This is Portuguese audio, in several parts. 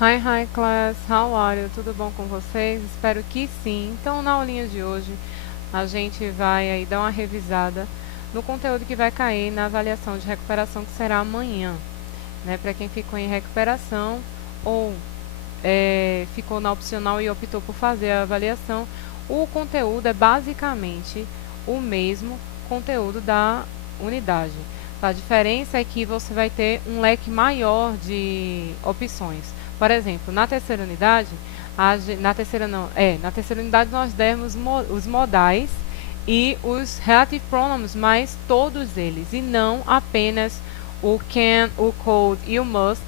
Hi class, how are you? Tudo bom com vocês? Espero que sim. Então, na aulinha de hoje, a gente vai aí dar uma revisada no conteúdo que vai cair na avaliação de recuperação que será amanhã, né? Para quem ficou em recuperação ou ficou na opcional e optou por fazer a avaliação, o conteúdo é basicamente o mesmo conteúdo da unidade. A diferença é que você vai ter um leque maior de opções. Por exemplo, na terceira unidade, na terceira unidade nós demos os modais e os relative pronoun, mas todos eles, e não apenas o can, o could e o must,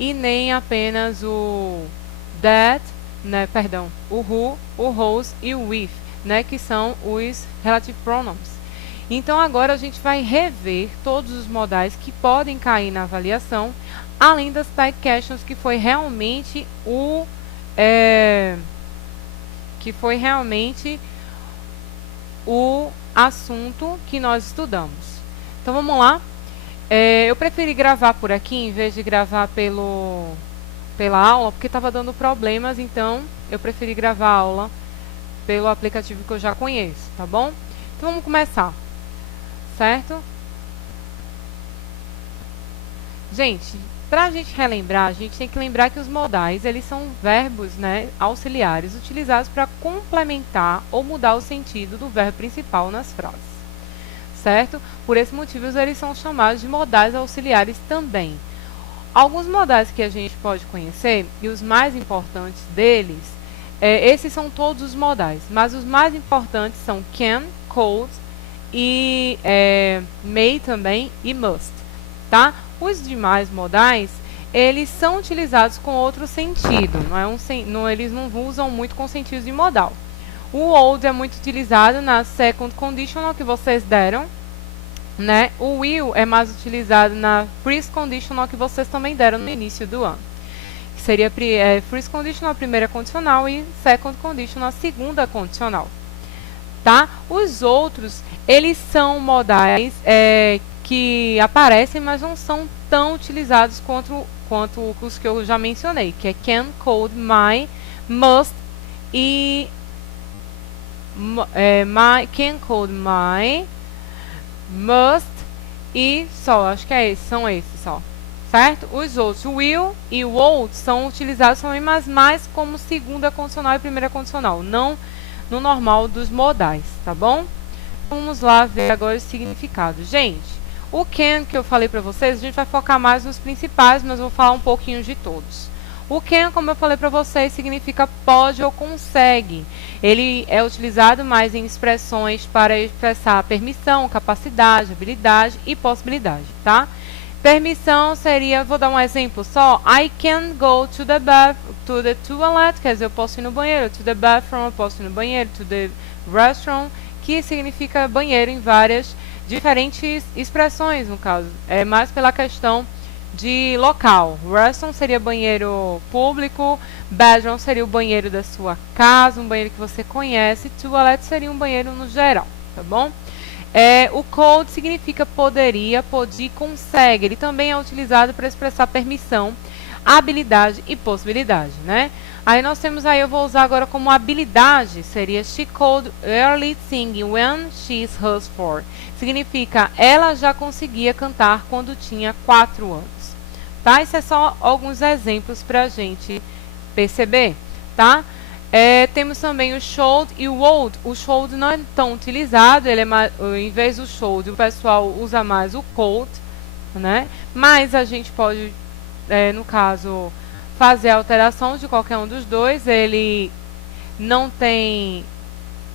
e nem apenas o that, né, perdão, o who, o whose e o with, né, que são os relative pronouns. Então agora a gente vai rever todos os modais que podem cair na avaliação, além das type questions, que foi realmente o assunto que nós estudamos. Então vamos lá. Eu preferi gravar por aqui em vez de gravar pela aula, porque estava dando problemas, então eu preferi gravar a aula pelo aplicativo que eu já conheço, tá bom? Então vamos começar, certo? Gente, para a gente relembrar, a gente tem que lembrar que os modais, eles são verbos, né, auxiliares utilizados para complementar ou mudar o sentido do verbo principal nas frases, certo? Por esse motivo, eles são chamados de modais auxiliares também. Alguns modais que a gente pode conhecer, e os mais importantes deles, esses são todos os modais, mas os mais importantes são can, could, e may também, e must, tá? Os demais modais, eles são utilizados com outro sentido, eles não usam muito com sentido de modal. O would é muito utilizado na second conditional que vocês deram, né? O will é mais utilizado na first conditional que vocês também deram no início do ano. Que seria first conditional, a primeira condicional, e second conditional, a segunda condicional. Tá? Os outros, eles são modais que aparecem, mas não são tão utilizados quanto os que eu já mencionei, que é can, could, may, must e can, could, may, must e só, acho que são esses só, certo? Os outros, o will e o would, são utilizados também, mas mais como segunda condicional e primeira condicional, não no normal dos modais, tá bom? Vamos lá ver agora os significados. Gente, o can que eu falei para vocês, a gente vai focar mais nos principais, mas vou falar um pouquinho de todos. O can, como eu falei para vocês, significa pode ou consegue. Ele é utilizado mais em expressões para expressar permissão, capacidade, habilidade e possibilidade, tá? Permissão seria, vou dar um exemplo só, I can go to the toilet, quer dizer, eu posso ir no banheiro, to the bathroom, eu posso ir no banheiro, to the restaurant, que significa banheiro em várias diferentes expressões, no caso. É mais pela questão de local. Restroom seria banheiro público, bedroom seria o banheiro da sua casa, um banheiro que você conhece, toilet seria um banheiro no geral, tá bom? O could significa poderia, pode, consegue. Ele também é utilizado para expressar permissão, habilidade e possibilidade, né? Aí nós temos aí, eu vou usar agora como habilidade, seria she could early sing when she's hers 4. Significa, ela já conseguia cantar quando tinha 4 anos, tá? Isso é só alguns exemplos para a gente perceber, tá? Temos também o should e o would. O should não é tão utilizado, ele é mais, em vez do should, o pessoal usa mais o could, né? Mas a gente pode, no caso, fazer a alteração de qualquer um dos dois. Ele não tem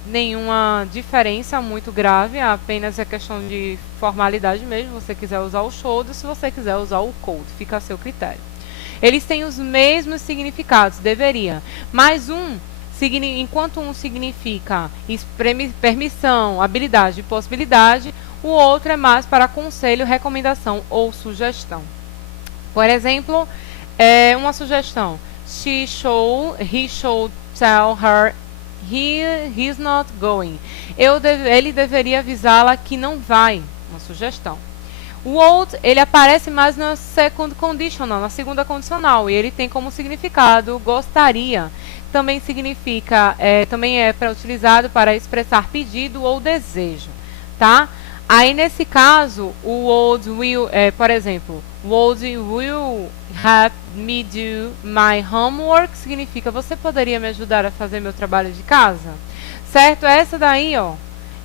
nenhuma diferença muito grave, apenas é questão de formalidade mesmo. Se você quiser usar o should, se você quiser usar o could, fica a seu critério. Eles têm os mesmos significados, deveria, mas enquanto um significa permissão, habilidade e possibilidade, o outro é mais para conselho, recomendação ou sugestão. Por exemplo, uma sugestão: he should tell her he's not going. Ele deveria avisá-la que não vai. Uma sugestão. O would, ele aparece mais na second conditional, na segunda condicional, e ele tem como significado gostaria. Também significa, também é utilizado para expressar pedido ou desejo, tá? Aí nesse caso, o would will, por exemplo, would will have me do my homework significa você poderia me ajudar a fazer meu trabalho de casa? Certo? Essa daí, ó,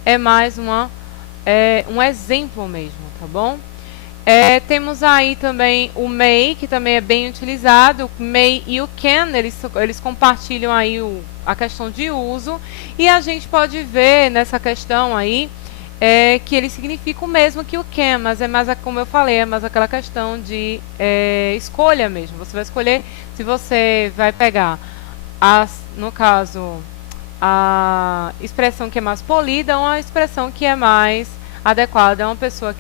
é mais um exemplo mesmo, tá bom? Temos aí também o may, que também é bem utilizado. O may e o can, eles compartilham aí a questão de uso. E a gente pode ver nessa questão aí que ele significa o mesmo que o can, mas é mais, como eu falei, é mais aquela questão de escolha mesmo. Você vai escolher se você vai pegar, no caso, a expressão que é mais polida ou a expressão que é mais adequada a uma pessoa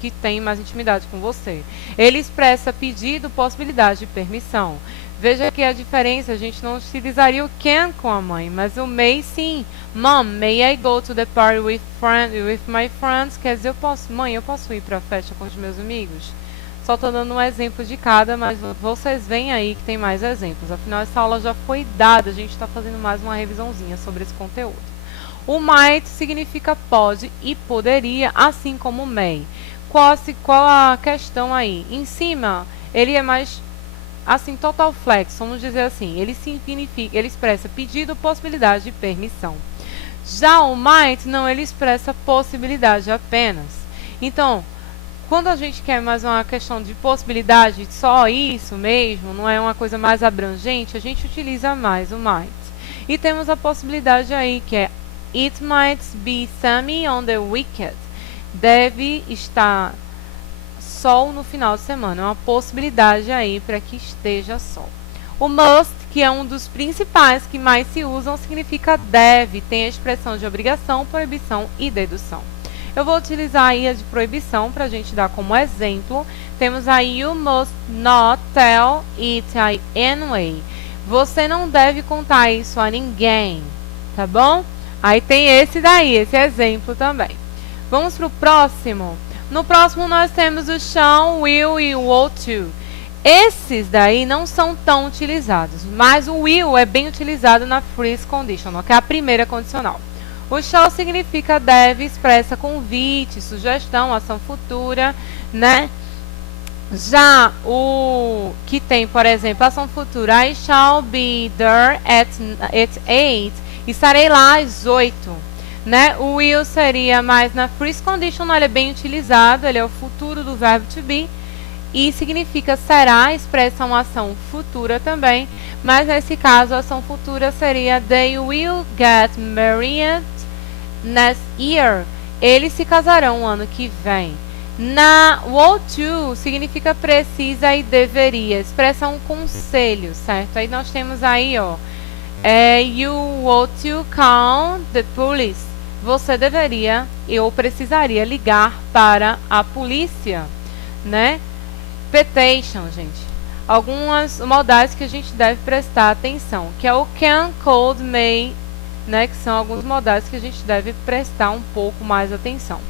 que tem mais intimidade com você. Ele expressa pedido, possibilidade de permissão. Veja que a diferença, a gente não utilizaria o can com a mãe, mas o may sim. Mom, may I go to the party with my friends? Quer dizer, mãe, eu posso ir para a festa com os meus amigos? Só estou dando um exemplo de cada, mas vocês veem aí que tem mais exemplos. Afinal, essa aula já foi dada, a gente está fazendo mais uma revisãozinha sobre esse conteúdo. O might significa pode e poderia, assim como may. Qual a questão aí? Em cima, ele é mais, assim, total flex, vamos dizer assim. Ele expressa pedido, possibilidade e permissão. Já o might, não, ele expressa possibilidade apenas. Então, quando a gente quer mais uma questão de possibilidade, só isso mesmo, não é uma coisa mais abrangente, a gente utiliza mais o might. E temos a possibilidade aí, que é it might be sunny on the weekend. Deve estar sol no final de semana. É uma possibilidade aí para que esteja sol. O must, que é um dos principais que mais se usam, significa deve. Tem a expressão de obrigação, proibição e dedução. Eu vou utilizar aí a de proibição para a gente dar como exemplo. Temos aí you must not tell it anyway. Você não deve contar isso a ninguém, tá bom? Aí tem esse daí, esse exemplo também. Vamos para o próximo. No próximo nós temos o shall, will e o ought to. Esses daí não são tão utilizados, mas o will é bem utilizado na first conditional, que é a primeira condicional. O shall significa deve, expressa convite, sugestão, ação futura, né? Já o que tem, por exemplo, ação futura, I shall be there at 8, estarei lá às 8, né? O will seria mais na first conditional, ele é bem utilizado, ele é o futuro do verbo to be e significa será, expressa uma ação futura também, mas nesse caso a ação futura seria they will get married next year. Eles se casarão o ano que vem. Na ought to significa precisa e deveria, expressa um conselho, certo? Aí nós temos aí, ó, you ought to call the police. Você deveria ou precisaria ligar para a polícia, né? Petition, gente. Algumas modais que a gente deve prestar atenção, que é o can, could, may, né? Que são alguns modais que a gente deve prestar um pouco mais atenção.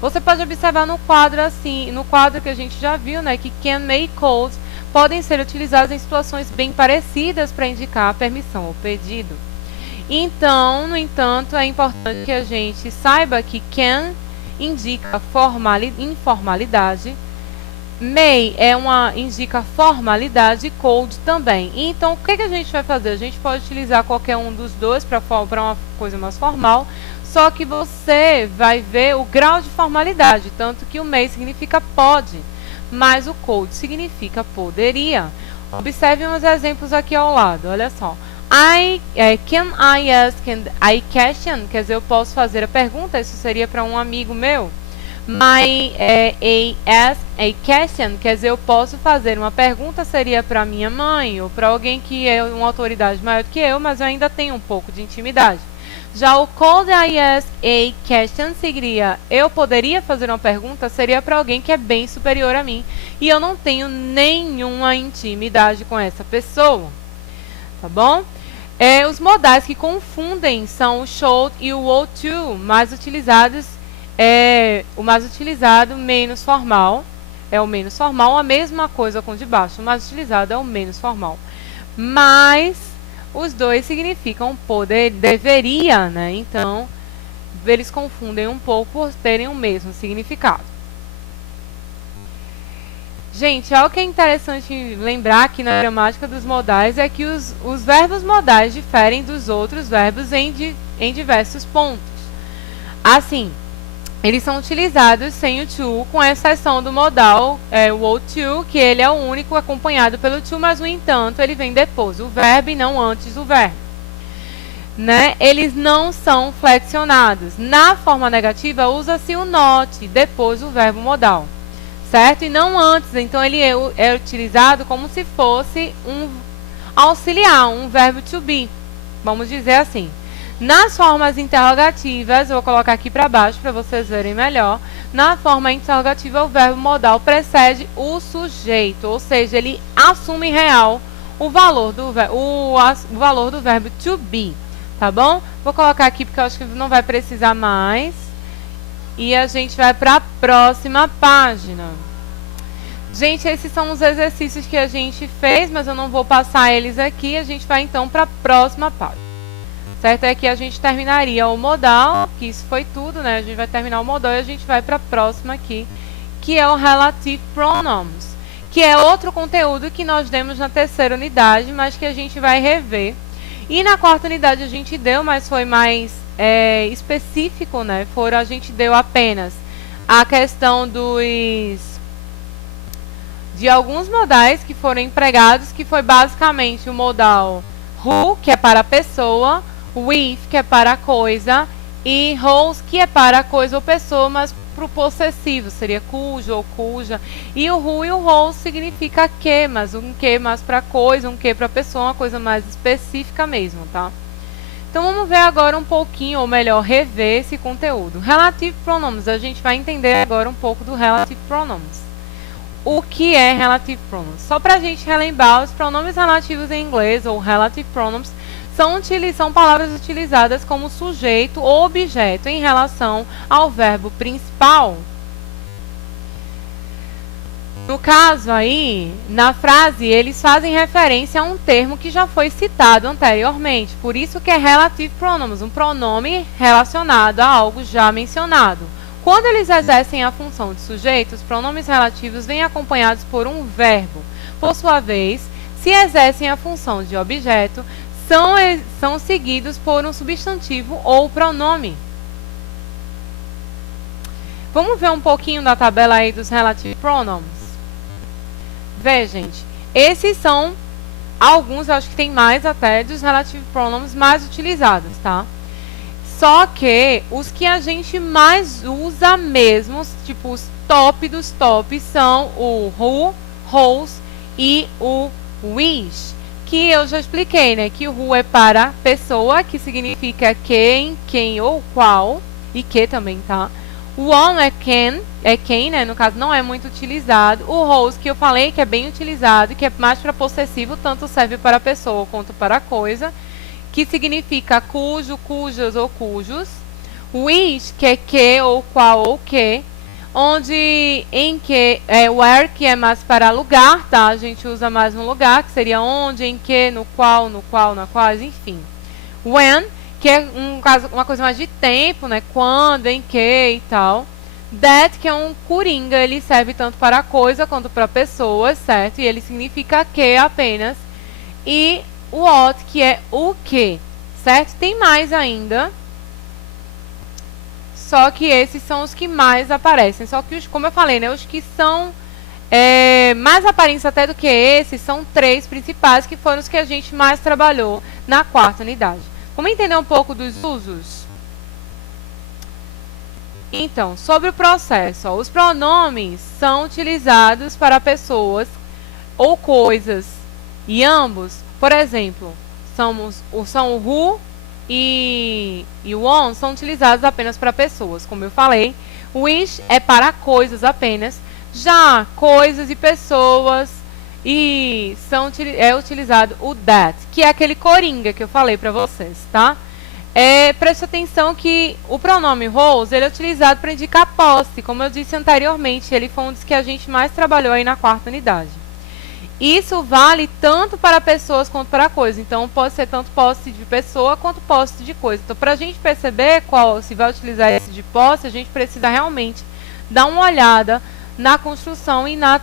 Você pode observar no quadro assim, no quadro que a gente já viu, né? Que can, may, could podem ser utilizados em situações bem parecidas para indicar a permissão ou pedido. Então, no entanto, é importante que a gente saiba que can indica informalidade, may indica formalidade e cold também. Então, o que a gente vai fazer? A gente pode utilizar qualquer um dos dois para uma coisa mais formal, só que você vai ver o grau de formalidade, tanto que o may significa pode, mas o cold significa poderia. Observe uns exemplos aqui ao lado, olha só. Can I ask a question? Quer dizer, eu posso fazer a pergunta, isso seria para um amigo meu. Ask a question, quer dizer, eu posso fazer uma pergunta, seria para minha mãe ou para alguém que é uma autoridade maior do que eu, mas eu ainda tenho um pouco de intimidade. Já o could I ask a question seria, eu poderia fazer uma pergunta, seria para alguém que é bem superior a mim e eu não tenho nenhuma intimidade com essa pessoa, tá bom? Os modais que confundem são o should e o ought to, mais utilizados é o mais utilizado, menos formal. É o menos formal, a mesma coisa com o de baixo. O mais utilizado é o menos formal. Mas os dois significam poder, deveria, né? Então, eles confundem um pouco por terem o mesmo significado. Gente, algo que é interessante lembrar aqui na gramática dos modais é que os verbos modais diferem dos outros verbos em diversos pontos. Assim, eles são utilizados sem o to, com exceção do modal, o to, que ele é o único acompanhado pelo to, mas, no entanto, ele vem depois do verbo e não antes do verbo. Né? Eles não são flexionados. Na forma negativa, usa-se o not depois do verbo modal, certo? E não antes. Então, ele é utilizado como se fosse um auxiliar, um verbo to be. Vamos dizer assim. Nas formas interrogativas, eu vou colocar aqui para baixo para vocês verem melhor. Na forma interrogativa, o verbo modal precede o sujeito, ou seja, ele assume real o valor do verbo to be, tá bom? Vou colocar aqui porque eu acho que não vai precisar mais. E a gente vai para a próxima página. Gente, esses são os exercícios que a gente fez, mas eu não vou passar eles aqui. A gente vai então para a próxima página. Certo? É que a gente terminaria o modal, que isso foi tudo, né? A gente vai terminar o modal e a gente vai para a próxima aqui, que é o Relative Pronoms, que é outro conteúdo que nós demos na terceira unidade, mas que a gente vai rever. E na quarta unidade a gente deu, mas foi mais específico, né? A gente deu apenas a questão de alguns modais que foram empregados, que foi basicamente o modal who, que é para a pessoa, with, que é para a coisa, e whose, que é para a coisa ou pessoa, mas para o possessivo, seria cujo ou cuja. E o who e o whose significa que, mas um que mais para coisa, um que para pessoa, uma coisa mais específica mesmo, tá? Então vamos ver agora um pouquinho, ou melhor, rever esse conteúdo. Relative Pronoms, a gente vai entender agora um pouco do Relative Pronoms. O que é Relative Pronoms? Só para a gente relembrar, os pronomes relativos em inglês, ou Relative Pronoms, são palavras utilizadas como sujeito ou objeto em relação ao verbo principal. No caso aí, na frase, eles fazem referência a um termo que já foi citado anteriormente. Por isso que é Relative Pronoms, um pronome relacionado a algo já mencionado. Quando eles exercem a função de sujeito, os pronomes relativos vêm acompanhados por um verbo. Por sua vez, se exercem a função de objeto, são seguidos por um substantivo ou pronome. Vamos ver um pouquinho da tabela aí dos Relative Pronoms? Vê, gente, esses são alguns, acho que tem mais até, dos Relative Pronoms mais utilizados, tá? Só que os que a gente mais usa mesmo, tipo os top dos tops, são o who, whose e o which. Que eu já expliquei, né? Que o who é para pessoa, que significa quem ou qual, e que também, tá? O on é quem, né? No caso, não é muito utilizado. O whose, que eu falei que é bem utilizado, que é mais para possessivo, tanto serve para pessoa quanto para coisa, que significa cujo, cujas ou cujos. Which, que é que ou qual ou que. Onde, em que, where, que é mais para lugar, tá? A gente usa mais no lugar, que seria onde, em que, no qual, na quais, enfim. When, que é uma coisa mais de tempo, né? Quando, em que e tal. That, que é um coringa, ele serve tanto para coisa quanto para pessoas, certo? E ele significa que apenas. E o what, que é o que, certo? Tem mais ainda. Só que esses são os que mais aparecem. Só que, como eu falei, né, os que são mais aparentes até do que esses, são 3 principais, que foram os que a gente mais trabalhou na quarta unidade. Vamos entender um pouco dos usos? Então, sobre o processo, ó, os pronomes são utilizados para pessoas ou coisas. E ambos, por exemplo, são o who e o on são utilizados apenas para pessoas, como eu falei. Which é para coisas apenas. Já coisas e pessoas é utilizado o that, que é aquele coringa que eu falei para vocês, tá? Preste atenção que o pronome whose, ele é utilizado para indicar posse. Como eu disse anteriormente, ele foi um dos que a gente mais trabalhou aí na quarta unidade. Isso vale tanto para pessoas quanto para coisas. Então, pode ser tanto posse de pessoa quanto posse de coisa. Então, para a gente perceber qual se vai utilizar esse de posse, a gente precisa realmente dar uma olhada na construção e na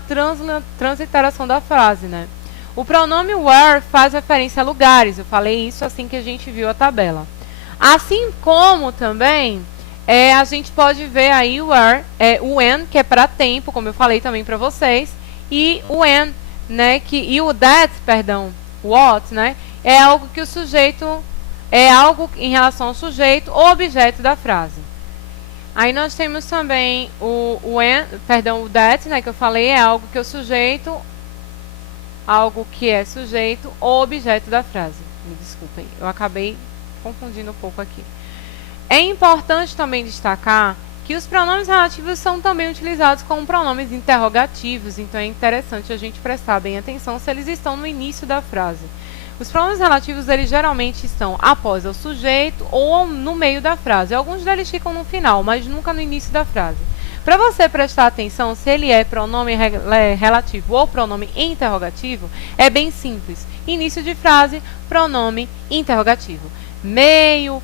transliteração da frase, né? O pronome where faz referência a lugares. Eu falei isso assim que a gente viu a tabela. Assim como também a gente pode ver aí o where, o when, que é para tempo, como eu falei também para vocês, e o when, né, e o that, perdão, what, né, é algo que o sujeito, é algo em relação ao sujeito ou objeto da frase. Aí nós temos também o that, né, que eu falei, é algo que o sujeito, algo que é sujeito ou objeto da frase. Me desculpem, eu acabei confundindo um pouco aqui. É importante também destacar que os pronomes relativos são também utilizados como pronomes interrogativos, então é interessante a gente prestar bem atenção se eles estão no início da frase. Os pronomes relativos, eles geralmente estão após o sujeito ou no meio da frase. Alguns deles ficam no final, mas nunca no início da frase. Para você prestar atenção se ele é pronome relativo ou pronome interrogativo, é bem simples. Início de frase, pronome interrogativo. Meio,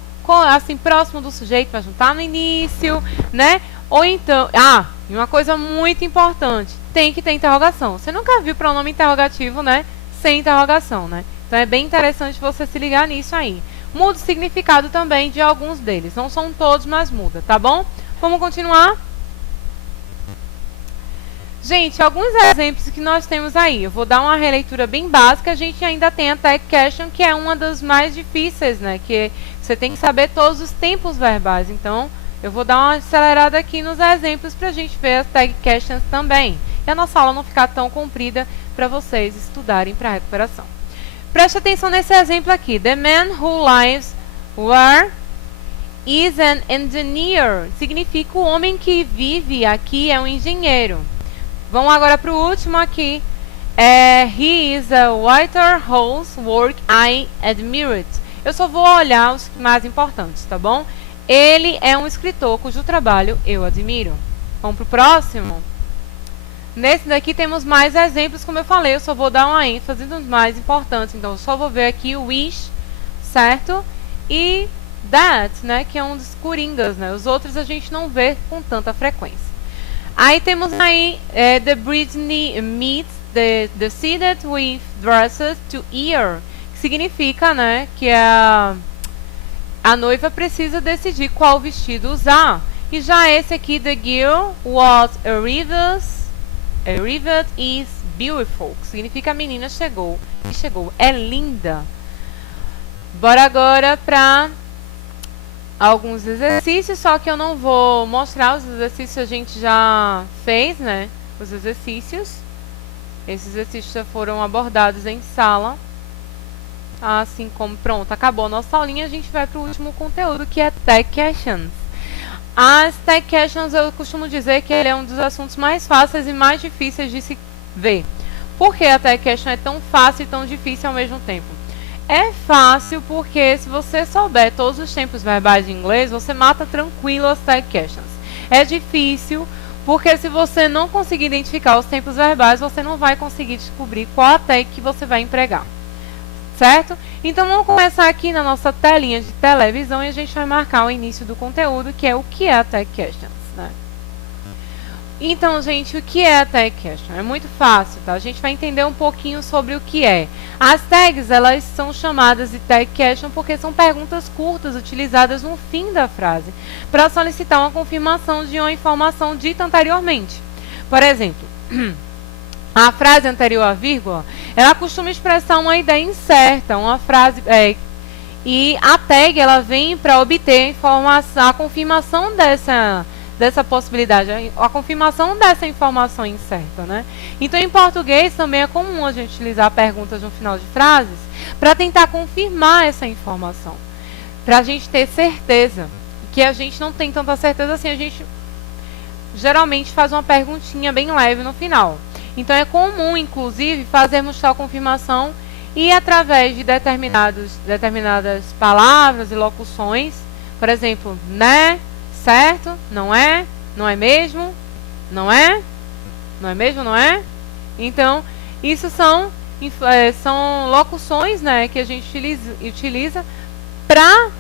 assim, próximo do sujeito, mas não está no início, né? Ou então, e uma coisa muito importante, tem que ter interrogação. Você nunca viu pronome interrogativo, né? Sem interrogação, né? Então é bem interessante você se ligar nisso aí. Muda o significado também de alguns deles. Não são todos, mas muda, tá bom? Vamos continuar? Gente, alguns exemplos que nós temos aí. Eu vou dar uma releitura bem básica. A gente ainda tem a tag question, que é uma das mais difíceis, né? Que você tem que saber todos os tempos verbais. Então, eu vou dar uma acelerada aqui nos exemplos para a gente ver as tag questions também. E a nossa aula não ficar tão comprida para vocês estudarem para a recuperação. Preste atenção nesse exemplo aqui. The man who lives where is an engineer. Significa o homem que vive aqui é um engenheiro. Vamos agora para o último aqui. He is a writer whose work I admire. Eu só vou olhar os mais importantes, tá bom? Ele é um escritor cujo trabalho eu admiro. Vamos para o próximo? Nesse daqui temos mais exemplos, como eu falei, eu só vou dar uma ênfase nos mais importantes. Então, eu só vou ver aqui o wish, certo? E that, né? Que é um dos coringas, né? Os outros a gente não vê com tanta frequência. Aí temos aí the Britney meets the seated with dresses to ear, que significa, né, que a noiva precisa decidir qual vestido usar. E já esse aqui, the girl was arrived is beautiful, que significa a menina chegou, é linda. Bora agora para alguns exercícios, só que eu não vou mostrar os exercícios, a gente já fez, né? Os exercícios. Esses exercícios já foram abordados em sala. Assim como, pronto, acabou a nossa aulinha, a gente vai para o último conteúdo, que é Tag Questions. As Tag Questions, eu costumo dizer que ele é um dos assuntos mais fáceis e mais difíceis de se ver. Por que a Tag Question é tão fácil e tão difícil ao mesmo tempo? É fácil porque se você souber todos os tempos verbais de inglês, você mata tranquilo as tag questions. É difícil porque se você não conseguir identificar os tempos verbais, você não vai conseguir descobrir qual a tag que você vai empregar. Certo? Então vamos começar aqui na nossa telinha de televisão e a gente vai marcar o início do conteúdo, que é o que é a tag questions, né? Então, gente, o que é a tag question? É muito fácil, tá? A gente vai entender um pouquinho sobre o que é. As tags, elas são chamadas de tag question porque são perguntas curtas utilizadas no fim da frase para solicitar uma confirmação de uma informação dita anteriormente. Por exemplo, a frase anterior à vírgula, ela costuma expressar uma ideia incerta, uma frase... e a tag, ela vem para obter a informação, a confirmação dessa possibilidade, a confirmação dessa informação incerta, né? Então, em português, também é comum a gente utilizar perguntas no final de frases para tentar confirmar essa informação, para a gente ter certeza, que a gente não tem tanta certeza assim, a gente geralmente faz uma perguntinha bem leve no final. Então, é comum, inclusive, fazermos tal confirmação e através de determinadas palavras e locuções, por exemplo, né, certo, não é mesmo, não é mesmo, não é? Então, isso são locuções, né, que a gente utiliza para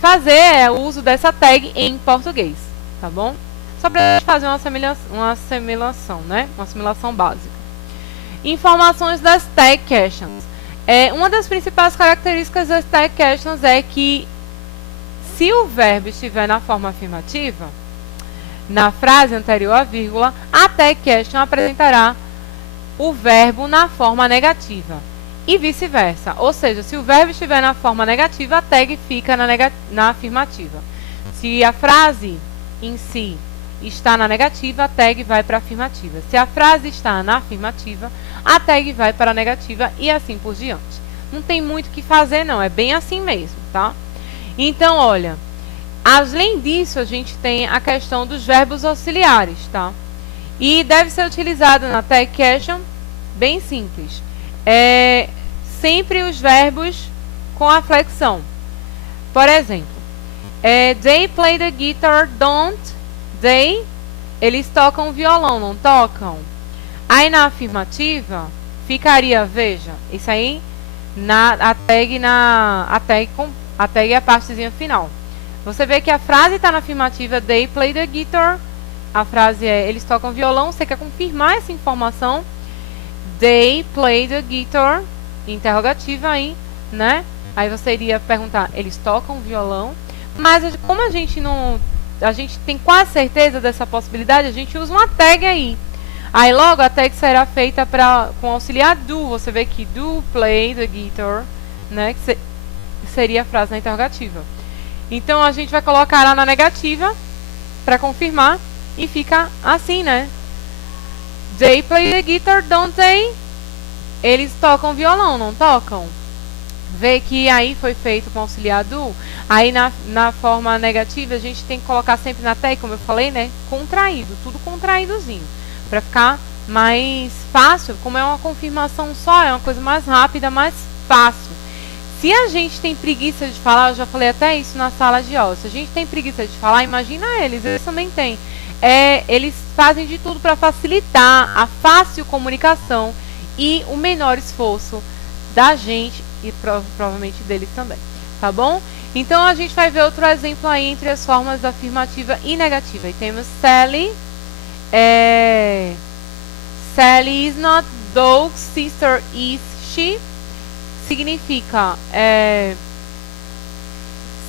fazer o uso dessa tag em português, tá bom? Só para a gente fazer uma assimilação, né? Uma assimilação básica. Informações das tag questions. Uma das principais características das tag questions é que se o verbo estiver na forma afirmativa, na frase anterior à vírgula, a tag question apresentará o verbo na forma negativa. E vice-versa. Ou seja, se o verbo estiver na forma negativa, a tag fica na afirmativa. Se a frase em si está na negativa, a tag vai para a afirmativa. Se a frase está na afirmativa, a tag vai para a negativa e assim por diante. Não tem muito o que fazer, não. É bem assim mesmo, tá? Então, olha, além disso, a gente tem a questão dos verbos auxiliares, tá? E deve ser utilizado na tag question bem simples. Sempre os verbos com a flexão. Por exemplo, they play the guitar, don't they? Eles tocam violão, não tocam? Aí na afirmativa ficaria, veja, isso aí a tag é a partezinha final. Você vê que a frase está na afirmativa, they play the guitar. A frase é, eles tocam violão. Você quer confirmar essa informação? They play the guitar. Interrogativa aí, né? Aí você iria perguntar, eles tocam violão? Mas como a gente tem quase certeza dessa possibilidade, a gente usa uma tag aí. Aí logo a tag será feita com auxiliar do. Você vê que do play the guitar, né? Que seria a frase na interrogativa. Então a gente vai colocar lá na negativa para confirmar e fica assim, né? They play the guitar, don't they? Eles tocam violão, não tocam? Vê que aí foi feito com auxiliar do. Aí na forma negativa a gente tem que colocar sempre na tag, como eu falei, né? Contraído, tudo contraídozinho. Para ficar mais fácil, como é uma confirmação só, é uma coisa mais rápida, mais fácil. Se a gente tem preguiça de falar, eu já falei até isso na sala de aula, se a gente tem preguiça de falar, imagina eles também têm. Eles fazem de tudo para facilitar a fácil comunicação e o menor esforço da gente e provavelmente deles também, tá bom? Então a gente vai ver outro exemplo aí entre as formas afirmativa e negativa. E temos Sally. Sally is not Doug's sister, is she? Significa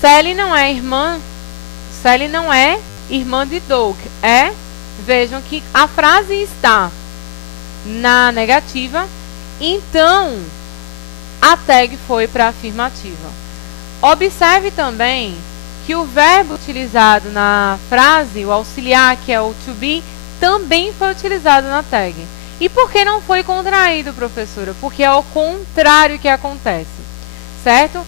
Sally não é irmã de Doug. Vejam que a frase está na negativa, então a tag foi para a afirmativa. Observe também que o verbo utilizado na frase, o auxiliar, que é o to be, também foi utilizado na tag. E por que não foi contraído, professora? Porque é o contrário que acontece, certo?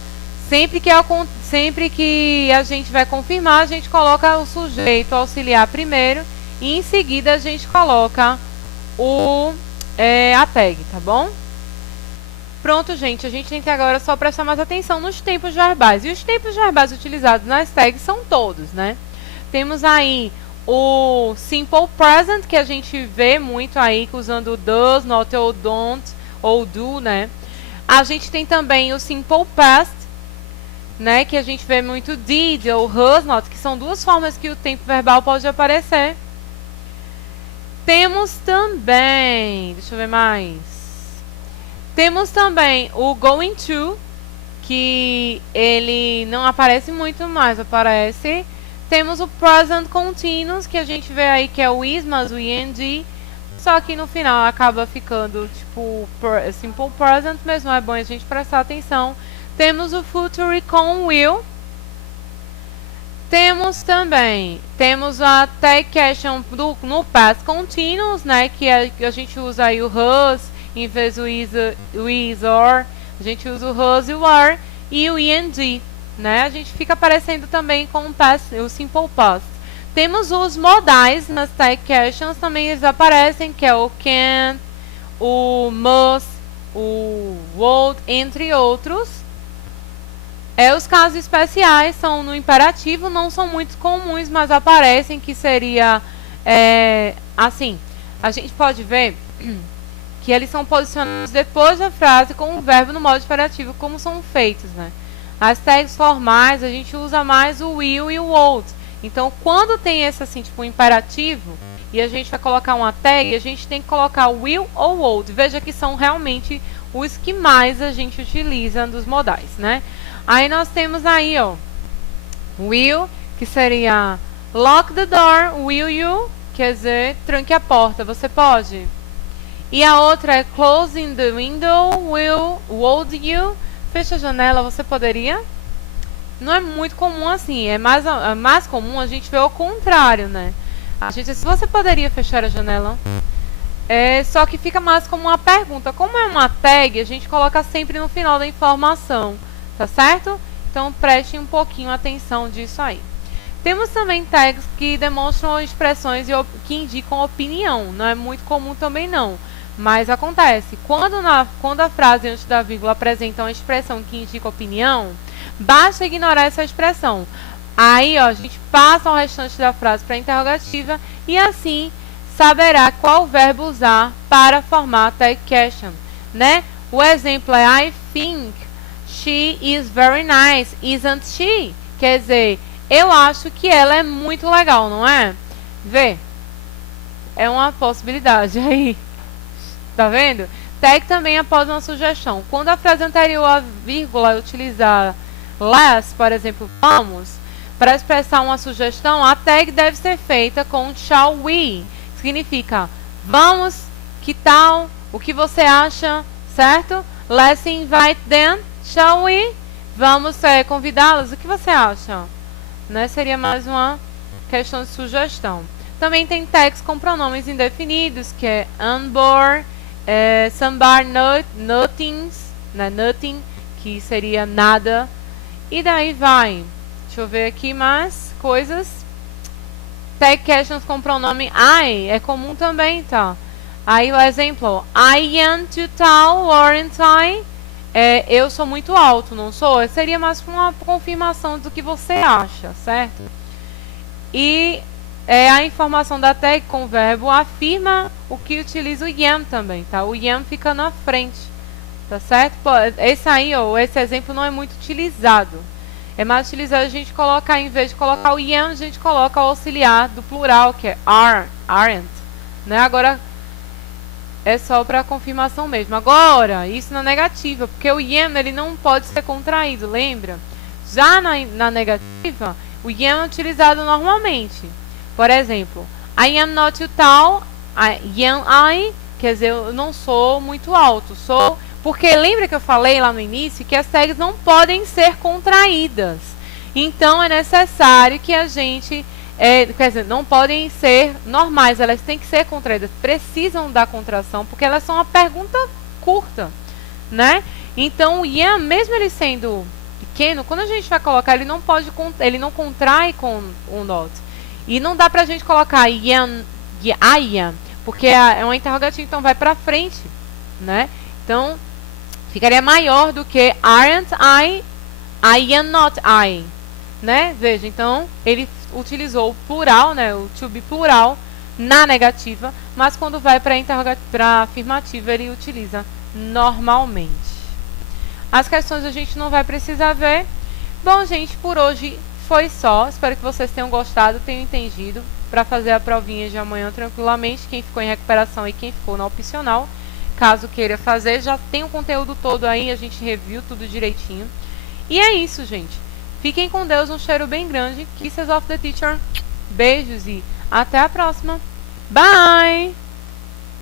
Sempre que a gente vai confirmar, a gente coloca o sujeito auxiliar primeiro e em seguida a gente coloca a tag, tá bom? Pronto, gente, a gente tem que agora só prestar mais atenção nos tempos verbais. E os tempos verbais utilizados nas tags são todos, né? Temos aí o simple present, que a gente vê muito aí usando does, not ou don't, ou do, né? A gente tem também o simple past, né? Que a gente vê muito did ou has not, que são duas formas que o tempo verbal pode aparecer. Temos também, deixa eu ver mais. Temos também o going to, que ele não aparece muito, mas aparece. Temos o present continuous, que a gente vê aí que é o is mais o ing, só que no final acaba ficando tipo simple present, mas não é bom a gente prestar atenção. Temos o future com will. Temos a tag question no past continuous, né, que a gente usa aí o has em vez do is or, a gente usa o has e o are e o ing, né? A gente fica aparecendo também com o simple past. Temos os modais nas tag questions, também eles aparecem, que é o can, o must, o would, entre outros. Os casos especiais são no imperativo, não são muito comuns, mas aparecem, que seria, assim, a gente pode ver que eles são posicionados depois da frase com o verbo no modo imperativo, como são feitos, né? As tags formais, a gente usa mais o will e o would. Então, quando tem esse, assim, tipo, um imperativo, e a gente vai colocar uma tag, a gente tem que colocar will ou would. Veja que são realmente os que mais a gente utiliza dos modais, né? Aí nós temos aí, ó, will, que seria lock the door, will you, quer dizer, tranque a porta, você pode? E a outra é closing the window, would you, fecha a janela, você poderia? Não é muito comum assim, é mais comum a gente ver o contrário, né? A gente, se você poderia fechar a janela? Só que fica mais como uma pergunta. Como é uma tag, a gente coloca sempre no final da informação. Tá certo? Então, preste um pouquinho atenção disso aí. Temos também tags que demonstram expressões que indicam opinião. Não é muito comum também não. Mas acontece. Quando a frase antes da vírgula apresenta uma expressão que indica opinião, basta ignorar essa expressão. Aí, ó, a gente passa o restante da frase para a interrogativa e assim saberá qual verbo usar para formar a tag question, né? O exemplo é I think she is very nice, isn't she? Quer dizer, eu acho que ela é muito legal, não é? Vê. É uma possibilidade aí. Tá vendo? Tag também após uma sugestão. Quando a frase anterior à vírgula utilizar less, por exemplo, vamos, para expressar uma sugestão, a tag deve ser feita com shall we. Significa, vamos, que tal, o que você acha, certo? Let's invite them. Shall we? Vamos convidá-los? O que você acha? Né? Seria mais uma questão de sugestão. Também tem tags com pronomes indefinidos, que é unborn, sambar, nothings, né? Nothing, que seria nada. E daí vai. Deixa eu ver aqui mais coisas. Tag questions com pronome I é comum também, tá? Aí o exemplo, I am too tall, aren't I? Eu sou muito alto, não sou? Seria mais uma confirmação do que você acha, certo? E a informação da tag com o verbo afirma o que utiliza o am também, tá? O am fica na frente, tá certo? Esse aí, ó, esse exemplo não é muito utilizado. É mais utilizado a gente colocar, em vez de colocar o am, a gente coloca o auxiliar do plural, que é aren't, né? Agora, é só para confirmação mesmo. Agora, isso na negativa, porque o am ele não pode ser contraído, lembra? Já na negativa, o am é utilizado normalmente. Por exemplo, I am not too tall, quer dizer, eu não sou muito alto, sou... Porque lembra que eu falei lá no início que as tags não podem ser contraídas. Então, é necessário que a gente... quer dizer, não podem ser normais, elas têm que ser contraídas, precisam da contração, porque elas são uma pergunta curta, né? Então, o am, mesmo ele sendo pequeno, quando a gente vai colocar, ele não contrai com o not. E não dá pra gente colocar I am, porque é uma interrogativa, então vai pra frente, né? Então, ficaria maior do que aren't I am not I, né? Veja, então, ele utilizou o plural, né, o to be plural, na negativa, mas quando vai para a afirmativa, ele utiliza normalmente. As questões a gente não vai precisar ver. Bom, gente, por hoje foi só. Espero que vocês tenham gostado, tenham entendido, para fazer a provinha de amanhã tranquilamente. Quem ficou em recuperação e quem ficou na opcional, caso queira fazer, já tem o conteúdo todo aí, a gente reviu tudo direitinho. E é isso, gente. Fiquem com Deus, um cheiro bem grande. Kisses of the Teacher. Beijos e até a próxima. Bye!